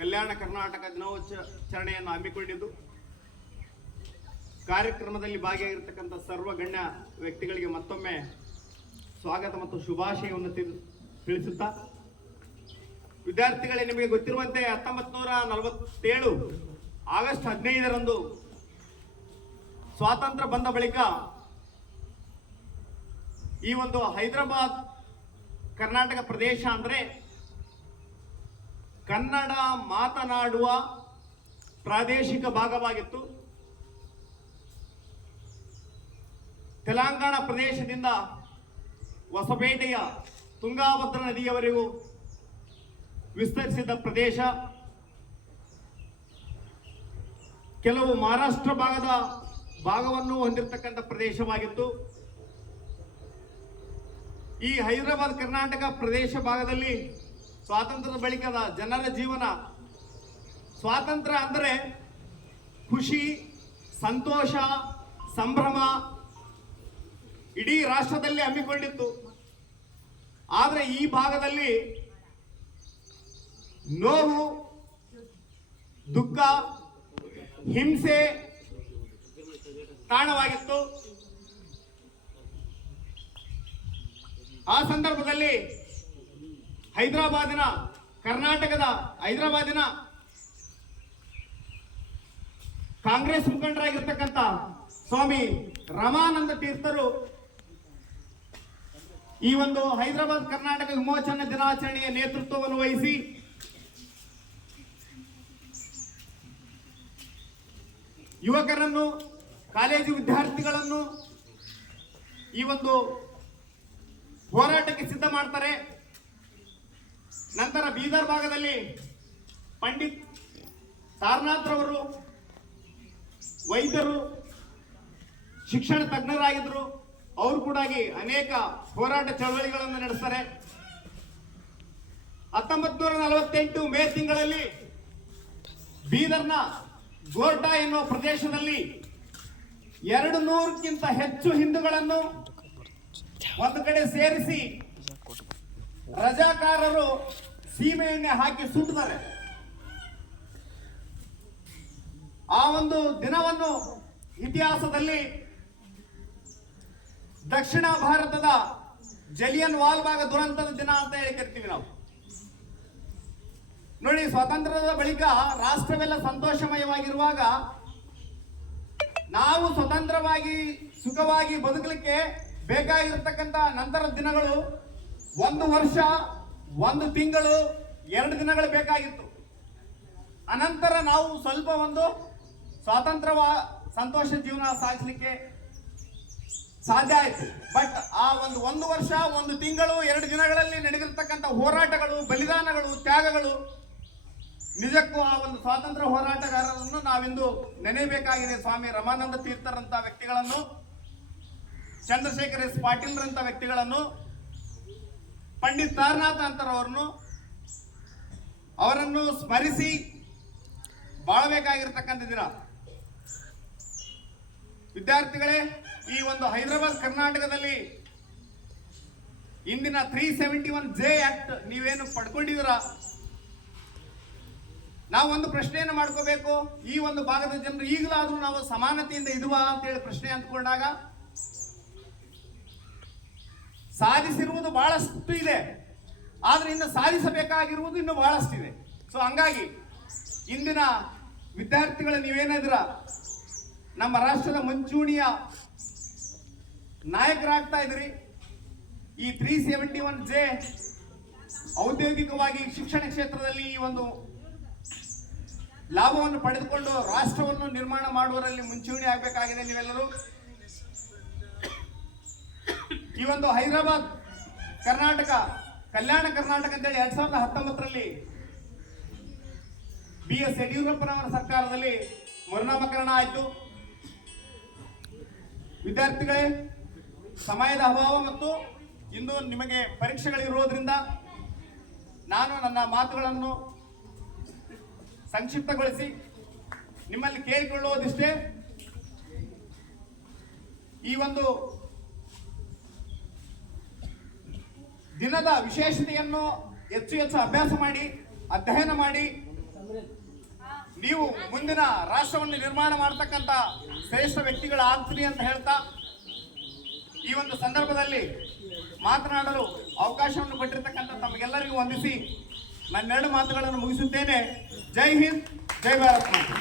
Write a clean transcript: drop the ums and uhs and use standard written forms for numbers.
ಕಲ್ಯಾಣ ಕರ್ನಾಟಕ ದಿನಾಚರಣೆಯನ್ನು ಹಮ್ಮಿಕೊಂಡಿದ್ದು ಕಾರ್ಯಕ್ರಮದಲ್ಲಿ ಭಾಗಿಯಾಗಿರ್ತಕ್ಕಂಥ ಸರ್ವ ಗಣ್ಯ ವ್ಯಕ್ತಿಗಳಿಗೆ ಮತ್ತೊಮ್ಮೆ ಸ್ವಾಗತ ಮತ್ತು ಶುಭಾಶಯವನ್ನು ತಿಳಿಸುತ್ತಾ, ವಿದ್ಯಾರ್ಥಿಗಳೇ, ನಿಮಗೆ ಗೊತ್ತಿರುವಂತೆ 1947 ಆಗಸ್ಟ್ 15ರಂದು ಸ್ವಾತಂತ್ರ್ಯ ಬಂದ ಬಳಿಕ ಈ ಒಂದು ಹೈದರಾಬಾದ್ ಕರ್ನಾಟಕ ಪ್ರದೇಶ ಅಂದರೆ ಕನ್ನಡ ಮಾತನಾಡುವ ಪ್ರಾದೇಶಿಕ ಭಾಗವಾಗಿತ್ತು. ತೆಲಂಗಾಣ ಪ್ರದೇಶದಿಂದ ಹೊಸಪೇಟೆಯ ತುಂಗಾಭದ್ರಾ ನದಿಯವರೆಗೂ ವಿಸ್ತರಿಸಿದ ಪ್ರದೇಶ, ಕೆಲವು ಮಹಾರಾಷ್ಟ್ರ ಭಾಗವನ್ನು ಹೊಂದಿರತಕ್ಕಂಥ ಪ್ರದೇಶವಾಗಿತ್ತು. ಈ ಹೈದರಾಬಾದ್ ಕರ್ನಾಟಕ ಪ್ರದೇಶ ಭಾಗದಲ್ಲಿ ಸ್ವಾತಂತ್ರ್ಯದ ಬಳಿಕದ ಜನರ ಜೀವನ, ಸ್ವಾತಂತ್ರ್ಯ ಅಂದರೆ ಖುಷಿ, ಸಂತೋಷ, ಸಂಭ್ರಮ ಇಡೀ ರಾಷ್ಟ್ರದಲ್ಲಿ ಹಮ್ಮಿಕೊಂಡಿತ್ತು. ಆದರೆ ಈ ಭಾಗದಲ್ಲಿ ನೋವು, ದುಃಖ, ಹಿಂಸೆ ತಾಣವಾಗಿತ್ತು. ಆ ಸಂದರ್ಭದಲ್ಲಿ ಕರ್ನಾಟಕದ ಹೈದರಾಬಾದಿನ ಕಾಂಗ್ರೆಸ್ ಮುಖಂಡರಾಗಿರ್ತಕ್ಕಂಥ ಸ್ವಾಮಿ ರಮಾನಂದ ತೀರ್ಥರು ಈ ಒಂದು ಹೈದರಾಬಾದ್ ಕರ್ನಾಟಕ ವಿಮೋಚನಾ ದಿನಾಚರಣೆಯ ನೇತೃತ್ವವನ್ನು ವಹಿಸಿ ಯುವಕರನ್ನು, ಕಾಲೇಜು ವಿದ್ಯಾರ್ಥಿಗಳನ್ನು ಈ ಒಂದು ಹೋರಾಟಕ್ಕೆ ಸಿದ್ಧ ಮಾಡ್ತಾರೆ. ನಂತರ ಬೀದರ್ ಭಾಗದಲ್ಲಿ ಪಂಡಿತ್ ಸಾರನಾಥ್ ರವರು ವೈದ್ಯರು, ಶಿಕ್ಷಣ ತಜ್ಞರಾಗಿದ್ದರು. ಅವರು ಕೂಡ ಅನೇಕ ಹೋರಾಟ ಚಳವಳಿಗಳನ್ನು ನಡೆಸ್ತಾರೆ. 1948 ಮೇ ತಿಂಗಳಲ್ಲಿ ಬೀದರ್ನ ಗೋರ್ಟಾ ಎನ್ನುವ ಪ್ರದೇಶದಲ್ಲಿ 200ಕ್ಕಿಂತ ಹೆಚ್ಚು ಹಿಂದೂಗಳನ್ನು ಒಂದು ಕಡೆ ಸೇರಿಸಿ ರಜಾಕಾರರು ಸೀಮೆಯನ್ನೇ ಹಾಕಿ ಸುಡ್ತಾರೆ. ಆ ಒಂದು ದಿನವನ್ನು ಇತಿಹಾಸದಲ್ಲಿ ದಕ್ಷಿಣ ಭಾರತದ ಜಲಿಯನ್ ವಾಲ್ಬಾಗ್ ದುರಂತದ ದಿನ ಅಂತ ಹೇಳಿ ಕರಿತೀವಿ ನಾವು. ನೋಡಿ, ಸ್ವಾತಂತ್ರ್ಯದ ಬಳಿಕ ರಾಷ್ಟ್ರವೆಲ್ಲ ಸಂತೋಷಮಯವಾಗಿರುವಾಗ ನಾವು ಸ್ವತಂತ್ರವಾಗಿ ಸುಖವಾಗಿ ಬದುಕಲಿಕ್ಕೆ ಬೇಕಾಗಿರತಕ್ಕಂಥ ನಂತರದ ದಿನಗಳು 1 ವರ್ಷ, 1 ತಿಂಗಳು, 2 ದಿನಗಳು ಬೇಕಾಗಿತ್ತು. ಅನಂತರ ನಾವು ಸ್ವಲ್ಪ ಒಂದು ಸ್ವಾತಂತ್ರ್ಯ ಸಂತೋಷ ಜೀವನ ಸಾಗಿಸಲಿಕ್ಕೆ ಸಾಧ್ಯ ಆಯಿತು. ಬಟ್ ಆ ಒಂದು ವರ್ಷ, 1 ತಿಂಗಳು, 2 ದಿನಗಳಲ್ಲಿ ನಡೆದಿರ್ತಕ್ಕಂಥ ಹೋರಾಟಗಳು, ಬಲಿದಾನಗಳು, ತ್ಯಾಗಗಳು ನಿಜಕ್ಕೂ ಆ ಒಂದು ಸ್ವಾತಂತ್ರ್ಯ ಹೋರಾಟಗಾರರನ್ನು ನಾವಿಂದು ನೆನೆಯಬೇಕಾಗಿದೆ. ಸ್ವಾಮಿ ರಮಾನಂದ ತೀರ್ಥರಂತ ವ್ಯಕ್ತಿಗಳನ್ನು, ಚಂದ್ರಶೇಖರ್ ಎಸ್ ಪಾಟೀಲ್ರಂತ ವ್ಯಕ್ತಿಗಳನ್ನು, ಪಂಡಿತ್ ಸಾರನಾಥ್ ಅಂತರವರನ್ನು ಅವರನ್ನು ಸ್ಮರಿಸಿ ಬಾಳಬೇಕಾಗಿರ್ತಕ್ಕಂಥ ದಿನ. ವಿದ್ಯಾರ್ಥಿಗಳೇ, ಈ ಒಂದು ಹೈದರಾಬಾದ್ ಕರ್ನಾಟಕದಲ್ಲಿ ಇಂದಿನ 371J ಆಕ್ಟ್ ನೀವೇನು ಪಡ್ಕೊಂಡಿದ್ದೀರ, ನಾವು ಒಂದು ಪ್ರಶ್ನೆಯನ್ನು ಮಾಡ್ಕೋಬೇಕು. ಈ ಒಂದು ಭಾಗದ ಜನರು ಈಗಲಾದ್ರೂ ನಾವು ಸಮಾನತೆಯಿಂದ ಇದುವಾ ಅಂತೇಳಿ ಪ್ರಶ್ನೆ ಅಂದ್ಕೊಂಡಾಗ ಸಾಧಿಸಿರುವುದು ಬಹಳಷ್ಟು ಇದೆ, ಆದ್ರೆ ಇನ್ನು ಸಾಧಿಸಬೇಕಾಗಿರುವುದು ಇನ್ನು ಬಹಳಷ್ಟಿದೆ. ಸೊ ಹಂಗಾಗಿ ಇಂದಿನ ವಿದ್ಯಾರ್ಥಿಗಳು ನೀವೇನಿದ್ರ ನಮ್ಮ ರಾಷ್ಟ್ರದ ಮುಂಚೂಣಿಯ ನಾಯಕರಾಗ್ತಾ ಇದ್ರಿ. ಈ 371J ಔದ್ಯೋಗಿಕವಾಗಿ ಶಿಕ್ಷಣ ಕ್ಷೇತ್ರದಲ್ಲಿ ಈ ಒಂದು ಲಾಭವನ್ನು ಪಡೆದುಕೊಂಡು ರಾಷ್ಟ್ರವನ್ನು ನಿರ್ಮಾಣ ಮಾಡುವರಲ್ಲಿ ಮುಂಚೂಣಿ ಆಗಬೇಕಾಗಿದೆ ನೀವೆಲ್ಲರೂ. ಈ ಒಂದು ಹೈದರಾಬಾದ್ ಕರ್ನಾಟಕ, ಕಲ್ಯಾಣ ಕರ್ನಾಟಕ ಅಂತೇಳಿ 2019ರಲ್ಲಿ BS ಯಡಿಯೂರಪ್ಪನವರ ಸರ್ಕಾರದಲ್ಲಿ ಮರುನಾಮಕರಣ ಆಯಿತು. ವಿದ್ಯಾರ್ಥಿಗಳೇ, ಸಮಯದ ಅಭಾವ ಮತ್ತು ಇಂದು ನಿಮಗೆ ಪರೀಕ್ಷೆಗಳಿರೋದ್ರಿಂದ ನಾನು ನನ್ನ ಮಾತುಗಳನ್ನು ಸಂಕ್ಷಿಪ್ತಗೊಳಿಸಿ ನಿಮ್ಮಲ್ಲಿ ಕೇಳಿಕೊಳ್ಳುವುದಿಷ್ಟೇ. ಈ ಒಂದು ದಿನದ ವಿಶೇಷತೆಯನ್ನು ಹೆಚ್ಚು ಹೆಚ್ಚು ಅಭ್ಯಾಸ ಮಾಡಿ, ಅಧ್ಯಯನ ಮಾಡಿ, ನೀವು ಮುಂದಿನ ರಾಷ್ಟ್ರವನ್ನು ನಿರ್ಮಾಣ ಮಾಡತಕ್ಕಂತ ಶ್ರೇಷ್ಠ ವ್ಯಕ್ತಿಗಳಾಗ್ತೀರಿ ಅಂತ ಹೇಳ್ತಾ ಈ ಒಂದು ಸಂದರ್ಭದಲ್ಲಿ ಮಾತನಾಡಲು ಅವಕಾಶವನ್ನು ಕೊಟ್ಟಿರ್ತಕ್ಕಂಥ ತಮಗೆಲ್ಲರಿಗೂ ವಂದಿಸಿ ನನ್ನೆರಡು ಮಾತುಗಳನ್ನು ಮುಗಿಸುತ್ತೇನೆ. ಜೈ ಹಿಂದ್, ಜೈ ಭಾರತ್ ಮಾತೆ.